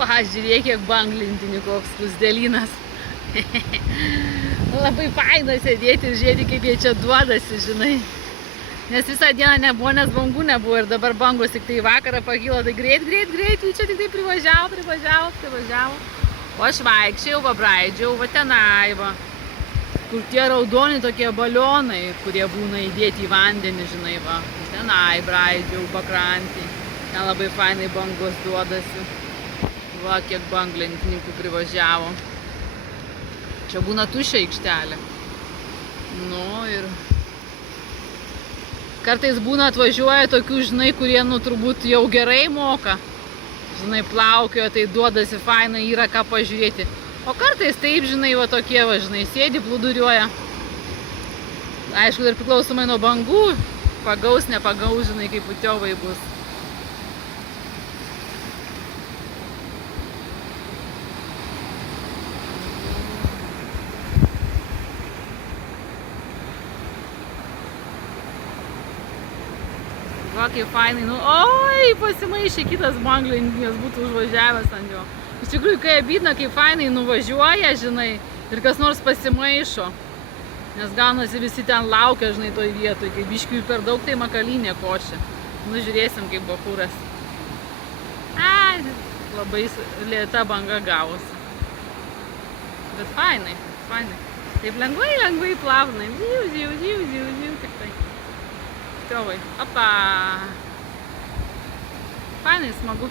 Va, žiūrėk, kiek banglentinių, koks pusdėlynas. Labai faina sėdėti ir žiūrėti, kaip jie čia duodasi, žinai. Nes visą dieną nebuvo, nes bangų nebuvo ir dabar bangos tik tai vakarą pakilo, tai greit, jų čia tik tai privažiavo. O aš vaikščiau, va, braidžiau, va tenai, va. Kur tie raudoni tokie balionai, kurie būna įdėti į vandenį, žinai, va. Tenai braidžiau, pakrantį. Ten labai fainai bangos duodasi. Va, kiek banglentininkų privažiavo. Čia būna tuščia aikštelė. Nu ir kartais būna atvažiuoja tokių, žinai, kurie, nu, turbūt jau gerai moka. Žinai, plaukioja, tai duodasi fainai, yra ką pažiūrėti. O kartais taip, žinai, va tokie, va, žinai, sėdi, plūduriuoja. Aišku, dar priklausomai nuo bangų, pagaus, nepagaus, žinai, kaip putiovai bus. Va, kaip fainai, nu, oi, pasimaišė kitas banglentininkas, būtų užvažiavęs ant jo. Iš tikrųjų, kai abydna, kaip fainai nuvažiuoja, žinai, ir kas nors pasimaišo. Nes gaunasi visi ten laukia, žinai, toj vietoj, kai biškiui per daug, tai makalynė košė. Nu, žiūrėsim, kaip bachūras. Ai, labai lėta banga gavosi. Bet fainai, fainai. Taip lengvai plavnai. Ziu, tik tai. Tiovai. Opa. Fainai, smagu.